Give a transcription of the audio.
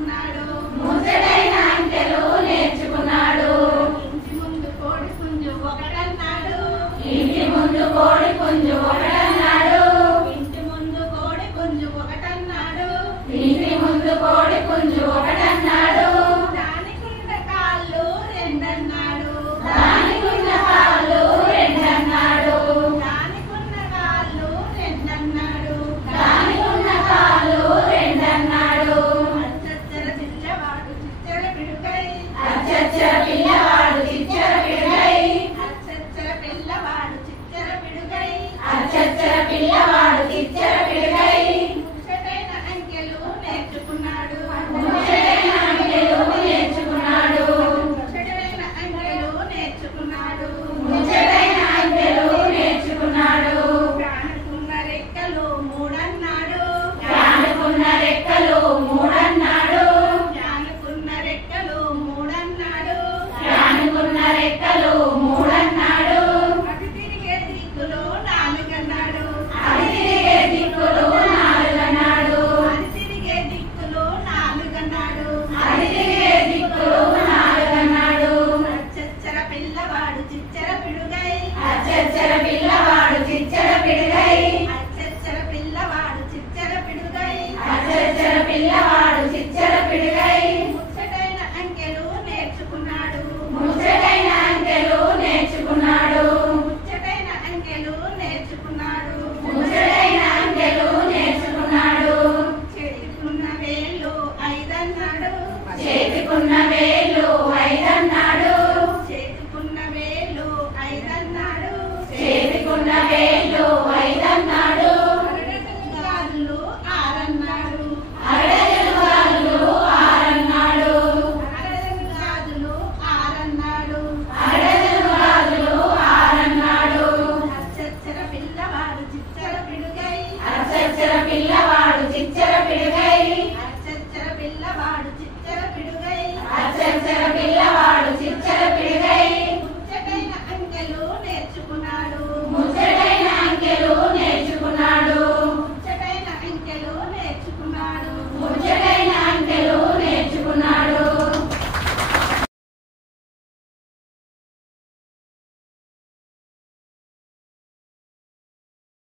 నేర్చుకున్నాడు. ముచ్చటైన అంకెలు నేర్చుకున్నాడు. ఇంటి ముందు కోడి పుంజు ఒకటన్నాడు. ఇంటి ముందు కోడి పుంజు ఒకటన్నాడు. ఇంటి ముందు కోడి పుంజు ఒకటన్నాడు. ఇంటి ముందు కోడి పుంజు ఒకటన్నాడు. దానికున్న కాళ్ళు రెండన్నాడు. దానికున్న కాళ్ళు రెండన్నాడు. దానికున్న కాళ్ళు రెండన్నాడు. దానికున్న కాళ్ళు రెండన్నాడు. అచ్చచ్చర పిల్లవాడు చిచ్చర పిడుగై. అచ్చచ్చర పిల్లవాడు చిచ్చర పిడుగై. అచ్చచ్చర పిల్లవాడు చిచ్చర పిడుగై. అచ్చచ్చర పిల్లవాడు చిచ్చర పిడుగై. ముచ్చటైన అంకెలు నేర్చుకున్నాడు. ముచ్చటైన అంకెలు నేర్చుకున్నాడు. ముచ్చటైన అంకెలు నేర్చుకున్నాడు. ముచ్చటైన అంకెలు నేర్చుకున్నాడు. ప్రాణకున్న రెక్కలు మూడన్నాడు. ప్రాణకున్న రెక్కలు మూడన్నాడు. ప్రాణకున్న రెక్కలు మూడన్నాడు. ప్రాణకున్న రెక్కలు మూడన్నాడు. అటు తిరిగే దిక్కులు నాలుగన్నాడు. అది తిరిగే దిక్కులు నాలుగన్నాడు. అది తిరిగే దిక్కులు నాలుగన్నాడు. అది తిరిగే దిక్కులు నాలుగన్నాడు. అచ్చచ్చర పిల్లవాడు చిచ్చర పిడుగై. అచ్చచ్చర పిల్లవాడు చిచ్చర పిడుగై. అచ్చచ్చర పిల్లవాడు చిచ్చర పిడుగై. అచ్చచ్చర పిల్లవాడు చిచ్చర పిడుగై. ముచ్చటైన అంకెలు నేర్చుకున్నాడు. ముచ్చటైన అంకెలు నేర్చుకున్నాడు. ముచ్చటైన అంకెలు నేర్చుకున్నాడు. ముచ్చటైన అంకెలు నేర్చుకున్నాడు. చేతికున్న వేళ్ళు ఐదన్నాడు. చేతికున్న వేళ్ళు ఐదన్నాడు. చేతికున్న వేళ్ళు ఐదన్నాడు. చేతికున్న వేళ్ళు ఐదన్నాడు.